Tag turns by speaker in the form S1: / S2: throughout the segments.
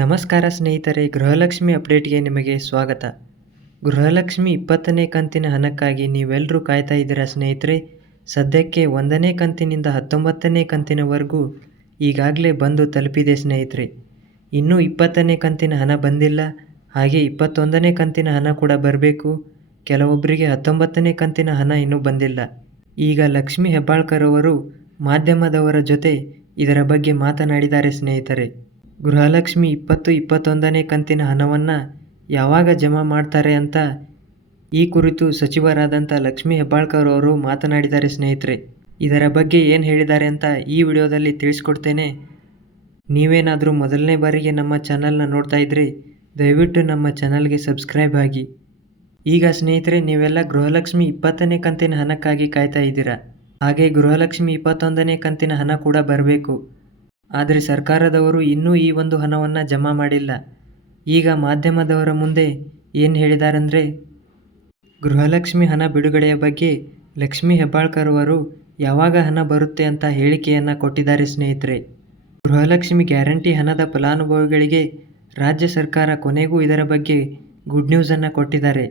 S1: ನಮಸ್ಕಾರ ಸ್ನೇಹಿತರೆ, ಗೃಹಲಕ್ಷ್ಮಿ ಅಪ್ಡೇಟ್ಗೆ ನಿಮಗೆ ಸ್ವಾಗತ. ಗೃಹಲಕ್ಷ್ಮಿ ಇಪ್ಪತ್ತನೇ ಕಂತಿನ ಹಣಕ್ಕಾಗಿ ನೀವೆಲ್ಲರೂ ಕಾಯ್ತಾ ಇದ್ದೀರಾ ಸ್ನೇಹಿತರೆ? ಸದ್ಯಕ್ಕೆ ಒಂದನೇ ಕಂತಿನಿಂದ ಹತ್ತೊಂಬತ್ತನೇ ಕಂತಿನವರೆಗೂ ಈಗಾಗಲೇ ಬಂದು ತಲುಪಿದೆ ಸ್ನೇಹಿತರೆ. ಇನ್ನೂ ಇಪ್ಪತ್ತನೇ ಕಂತಿನ ಹಣ ಬಂದಿಲ್ಲ, ಹಾಗೆ ಇಪ್ಪತ್ತೊಂದನೇ ಕಂತಿನ ಹಣ ಕೂಡ ಬರಬೇಕು, ಕೆಲವೊಬ್ಬರಿಗೆ ಹತ್ತೊಂಬತ್ತನೇ ಕಂತಿನ ಹಣ ಇನ್ನೂ ಬಂದಿಲ್ಲ. ಈಗ ಲಕ್ಷ್ಮಿ ಹೆಬ್ಬಾಳ್ಕರ್ ಅವರು ಮಾಧ್ಯಮದವರ ಜೊತೆ ಇದರ ಬಗ್ಗೆ ಮಾತನಾಡಿದ್ದಾರೆ ಸ್ನೇಹಿತರೆ. ಗೃಹಲಕ್ಷ್ಮಿ ಇಪ್ಪತ್ತು ಇಪ್ಪತ್ತೊಂದನೇ ಕಂತಿನ ಹಣವನ್ನು ಯಾವಾಗ ಜಮಾ ಮಾಡ್ತಾರೆ ಅಂತ ಈ ಕುರಿತು ಸಚಿವರಾದಂಥ ಲಕ್ಷ್ಮೀ ಹೆಬ್ಬಾಳ್ಕರ್ ಅವರು ಮಾತನಾಡಿದ್ದಾರೆ ಸ್ನೇಹಿತರೆ. ಇದರ ಬಗ್ಗೆ ಏನು ಹೇಳಿದ್ದಾರೆ ಅಂತ ಈ ವಿಡಿಯೋದಲ್ಲಿ ತಿಳಿಸ್ಕೊಡ್ತೇನೆ. ನೀವೇನಾದರೂ ಮೊದಲನೇ ಬಾರಿಗೆ ನಮ್ಮ ಚಾನಲ್ನ ನೋಡ್ತಾ ಇದ್ರಿ ದಯವಿಟ್ಟು ನಮ್ಮ ಚಾನಲ್ಗೆ ಸಬ್ಸ್ಕ್ರೈಬ್ ಆಗಿ. ಈಗ ಸ್ನೇಹಿತರೆ, ನೀವೆಲ್ಲ ಗೃಹಲಕ್ಷ್ಮಿ ಇಪ್ಪತ್ತನೇ ಕಂತಿನ ಹಣಕ್ಕಾಗಿ ಕಾಯ್ತಾ ಇದ್ದೀರಾ? ಹಾಗೆ ಗೃಹಲಕ್ಷ್ಮಿ ಇಪ್ಪತ್ತೊಂದನೇ ಕಂತಿನ ಹಣ ಕೂಡ ಬರಬೇಕು. ಆದರೆ ಸರ್ಕಾರದವರು ಇನ್ನೂ ಈ ಒಂದು ಹಣವನ್ನು ಜಮಾ ಮಾಡಿಲ್ಲ. ಈಗ ಮಾಧ್ಯಮದವರ ಮುಂದೆ ಏನು ಹೇಳಿದಾರಂದರೆ, ಗೃಹಲಕ್ಷ್ಮಿ ಹಣ ಬಿಡುಗಡೆಯ ಬಗ್ಗೆ ಲಕ್ಷ್ಮೀ ಹೆಬ್ಬಾಳ್ಕರ್ ಅವರು ಯಾವಾಗ ಹಣ ಬರುತ್ತೆ ಅಂತ ಹೇಳಿಕೆಯನ್ನು ಕೊಟ್ಟಿದ್ದಾರೆ ಸ್ನೇಹಿತರೆ. ಗೃಹಲಕ್ಷ್ಮಿ ಗ್ಯಾರಂಟಿ ಹಣದ ಫಲಾನುಭವಿಗಳಿಗೆ ರಾಜ್ಯ ಸರ್ಕಾರ ಕೊನೆಗೂ ಇದರ ಬಗ್ಗೆ ಗುಡ್ ನ್ಯೂಸನ್ನು ಕೊಟ್ಟಿದ್ದಾರೆ.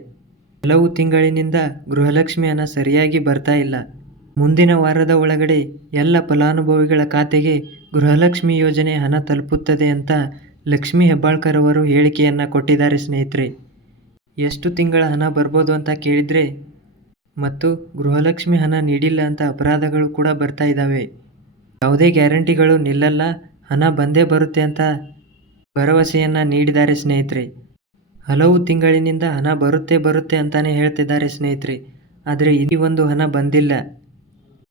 S1: ಕೆಲವು ತಿಂಗಳಿನಿಂದ ಗೃಹಲಕ್ಷ್ಮಿ ಹಣ ಸರಿಯಾಗಿ ಬರ್ತಾ ಇಲ್ಲ. ಮುಂದಿನ ವಾರದ ಒಳಗಡೆ ಎಲ್ಲ ಫಲಾನುಭವಿಗಳ ಖಾತೆಗೆ ಗೃಹಲಕ್ಷ್ಮಿ ಯೋಜನೆ ಹಣ ತಲುಪುತ್ತದೆ ಅಂತ ಲಕ್ಷ್ಮಿ ಹೆಬ್ಬಾಳ್ಕರ್ ಅವರು ಹೇಳಿಕೆಯನ್ನು ಕೊಟ್ಟಿದ್ದಾರೆ ಸ್ನೇಹಿತರೆ. ಎಷ್ಟು ತಿಂಗಳ ಹಣ ಬರ್ಬೋದು ಅಂತ ಕೇಳಿದರೆ ಮತ್ತು ಗೃಹಲಕ್ಷ್ಮಿ ಹಣ ನೀಡಿಲ್ಲ ಅಂತ ಅಪರಾಧಗಳು ಕೂಡ ಬರ್ತಾ ಇದ್ದಾವೆ. ಯಾವುದೇ ಗ್ಯಾರಂಟಿಗಳು ನಿಲ್ಲಲ್ಲ, ಹಣ ಬಂದೇ ಬರುತ್ತೆ ಅಂತ ಭರವಸೆಯನ್ನು ನೀಡಿದ್ದಾರೆ ಸ್ನೇಹಿತರೆ. ಹಲವು ತಿಂಗಳಿನಿಂದ ಹಣ ಬರುತ್ತೆ ಬರುತ್ತೆ ಅಂತಲೇ ಹೇಳ್ತಿದ್ದಾರೆ ಸ್ನೇಹಿತರೆ. ಆದರೆ ಈ ಒಂದು ಹಣ ಬಂದಿಲ್ಲ.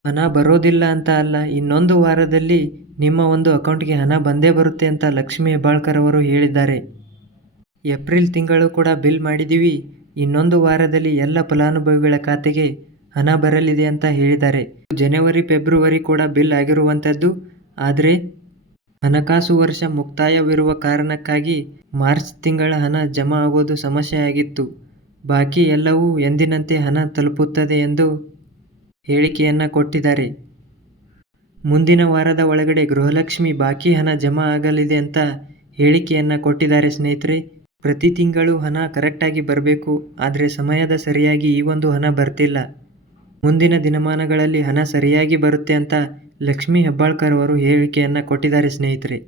S1: ಹಣ ಬರೋದಿಲ್ಲ ಅಂತ ಅಲ್ಲ, ಇನ್ನೊಂದು ವಾರದಲ್ಲಿ ನಿಮ್ಮ ಒಂದು ಅಕೌಂಟ್ಗೆ ಹಣ ಬಂದೇ ಬರುತ್ತೆ ಅಂತ ಲಕ್ಷ್ಮೀ ಹೆಬ್ಬಾಳ್ಕರ್ ಅವರು ಹೇಳಿದ್ದಾರೆ. ಏಪ್ರಿಲ್ ತಿಂಗಳು ಕೂಡ ಬಿಲ್ ಮಾಡಿದ್ದೀವಿ, ಇನ್ನೊಂದು ವಾರದಲ್ಲಿ ಎಲ್ಲ ಫಲಾನುಭವಿಗಳ ಖಾತೆಗೆ ಹಣ ಬರಲಿದೆ ಅಂತ ಹೇಳಿದ್ದಾರೆ. ಜನವರಿ, ಫೆಬ್ರವರಿ ಕೂಡ ಬಿಲ್ ಆಗಿರುವಂಥದ್ದು, ಆದರೆ ಹಣಕಾಸು ವರ್ಷ ಮುಕ್ತಾಯವಿರುವ ಕಾರಣಕ್ಕಾಗಿ ಮಾರ್ಚ್ ತಿಂಗಳ ಹಣ ಜಮಾ ಆಗೋದು ಸಮಸ್ಯೆಯಾಗಿತ್ತು ಬಾಕಿ ಎಲ್ಲವೂ ಎಂದಿನಂತೆ ಹಣ ತಲುಪುತ್ತದೆ ಎಂದು ಹೇಳಿಕೆಯನ್ನು ಕೊಟ್ಟಿದ್ದಾರೆ. ಮುಂದಿನ ವಾರದ ಒಳಗಡೆ ಗೃಹಲಕ್ಷ್ಮಿ ಬಾಕಿ ಹಣ ಜಮಾ ಆಗಲಿದೆ ಅಂತ ಹೇಳಿಕೆಯನ್ನು ಕೊಟ್ಟಿದ್ದಾರೆ ಸ್ನೇಹಿತರೆ. ಪ್ರತಿ ತಿಂಗಳು ಹಣ ಕರೆಕ್ಟಾಗಿ ಬರಬೇಕು, ಆದರೆ ಸಮಯದ ಸರಿಯಾಗಿ ಈ ಒಂದು ಹಣ ಬರ್ತಿಲ್ಲ. ಮುಂದಿನ ದಿನಮಾನಗಳಲ್ಲಿ ಹಣ ಸರಿಯಾಗಿ ಬರುತ್ತೆ ಅಂತ ಲಕ್ಷ್ಮೀ ಹೆಬ್ಬಾಳ್ಕರ್ ಅವರು ಹೇಳಿಕೆಯನ್ನು ಕೊಟ್ಟಿದ್ದಾರೆ ಸ್ನೇಹಿತರೆ.